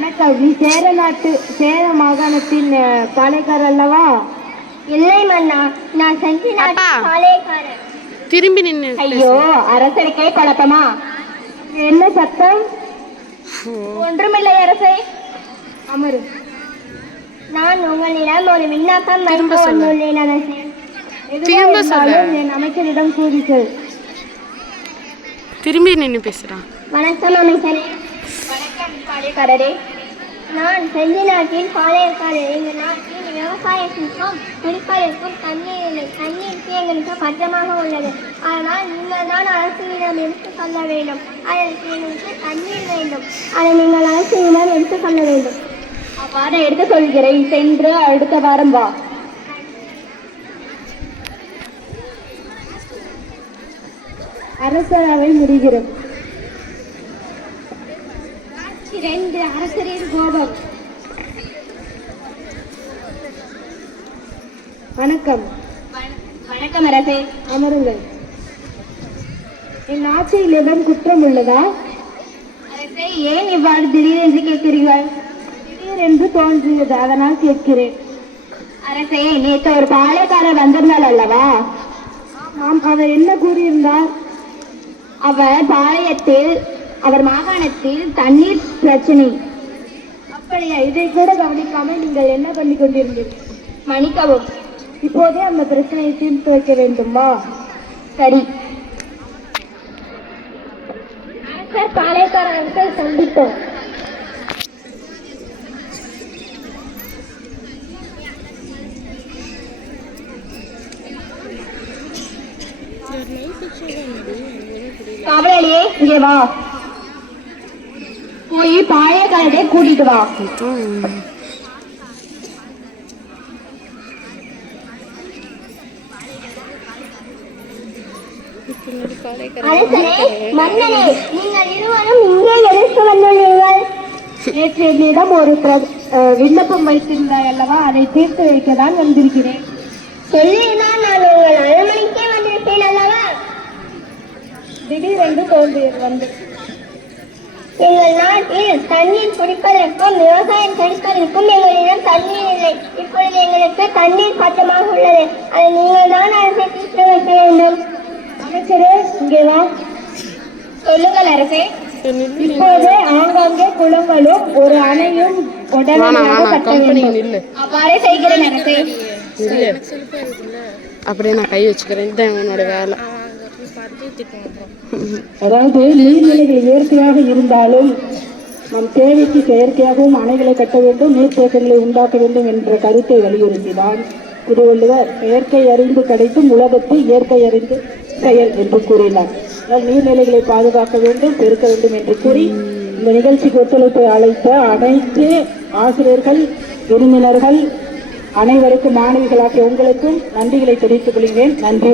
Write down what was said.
வணக்கம். நீ சேர மாகாணத்தின் பாளையக்காரர் அல்லவா? இல்லை மன்னா, நான் செஞ்சு பாளையக்காரர். திரும்பி நின்று. ஐயோ, அரசருக்கே குழப்பமா? என்ன சத்தம்? ஒன்றுமில்லை அரசே. அமரு. நான் உங்களிடம் ஒரு விண்ணப்பம் வைக்க வந்துள்ளேன் அரசே. என் அமைச்சரிடம் கூறிச்சல். திரும்பி நின்று பேசுறான். வணக்கம் அமைச்சரே. வணக்கம் பாளையக்காரரே. நான் செஞ்சி நாட்டின் பாளையக்காரர். எங்கள் நாட்டில் விவசாயத்திற்கும் குடிப்பதற்கும் தண்ணீர் இல்லை. தண்ணீருக்கு எங்களுக்கு பஞ்சமாக உள்ளது. ஆனால் நீங்கள் தான் அரசிடம் எடுத்து சொல்ல வேண்டும். அதற்கு எங்களுக்கு தண்ணீர் வேண்டும். அதை நீங்கள் அரசிடம் எடுத்து சொல்ல வேண்டும். அவ்வாறு எடுத்து சொல்கிறேன். சென்று அடுத்த வாரம் வா. அரசரவை முடிகிறது. 2 அரசரின் கோபம். வணக்கம். வணக்கம் அரசே. அமருங்கள். என் ஆட்சியிலிடம் குற்றம் உள்ளதா? அரசே, ஏன் இவ்வாறு திடீரென்று கேட்கிறீர்கள்? திடீரென்று தோன்றியது, அதனால் கேட்கிறேன். அரசே, நேற்று ஒரு பாளையக்காரர் வந்திருந்தாள் அல்லவா? ஆம். அவர் என்ன கூறியிருந்தார்? அவர் மாகாணத்தில் தண்ணீர் பிரச்சனை. அப்படியா? இதை கூட கவனிக்காமல் நீங்கள் என்ன பண்ணி கொண்டிருந்தீர்கள்? மன்னிக்கவும். இப்போதே அந்த பிரச்சனையை தீர்த்து வைக்க வேண்டுமா? சரி. அரசர் பாளையக்காரர்களை சந்தித்தோம். காவலாளியே, இங்கே வா. போய் பாளையக்காரரை கூட்டிட்டு வா. அரசரே, மன்னனே, நீங்கள் இருவரும் இங்கே எதற்கு வந்துள்ளீர்கள்? நேற்று என்னிடம் ஒரு விண்ணப்பம் வைத்திருந்தாய் அல்லவா? அதை தீர்த்து வைக்கதான் வந்திருக்கிறேன். சொல்லிதான் நான் உங்கள் அரண்மனைக்கே வந்திருப்பேன் அல்லவா? திடீரென்று தோன்றியது. எங்கள் நாட்டில் தண்ணீர் குடிப்பதற்கும் விவசாயம் செழிப்பதற்கும் எங்களிடம் தண்ணீர் இல்லை. இப்பொழுது எங்களுக்கு தண்ணீர் பஞ்சமாக உள்ளது. அதை நீங்கள் தான் அரசை தீர்த்து வைக்க வேண்டும். அமைச்சரே, இங்கே வா. சொல்லுங்கள் அரசே. இப்போது ஆங்காங்கே குளங்களும் ஒரு அணையும் உடனடியாக கட்ட வேண்டும். அவ்வாறே செய்கிறேன் அரசே. அப்படியே நான் கை வச்சுக்கிறேன். இதுதான் என்னோட வேலை. அதாவது நீர்நிலைகள் இயற்கையாக இருந்தாலும் நம் தேவைக்கு செயற்கையாகவும் அணைகளை கட்ட வேண்டும், நீர்த்தேக்கங்களை உண்டாக்க வேண்டும் என்ற கருத்தை வலியுறுத்தினார் திருவள்ளுவர். செயற்கை அறிந்து கிடைத்தும் உலகத்தை இயற்கை அறிந்து செயல் என்று கூறினார். நீர்நிலைகளை பாதுகாக்க வேண்டும், பெருக்க வேண்டும் என்று கூறி இந்த நிகழ்ச்சிக்கு ஒத்துழைப்பை அழைத்த அனைத்து ஆசிரியர்கள், விருந்தினர்கள், அனைவருக்கும் மாணவிகளாகிய உங்களுக்கும் நன்றிகளை தெரிவித்துக் கொள்கிறேன். நன்றி.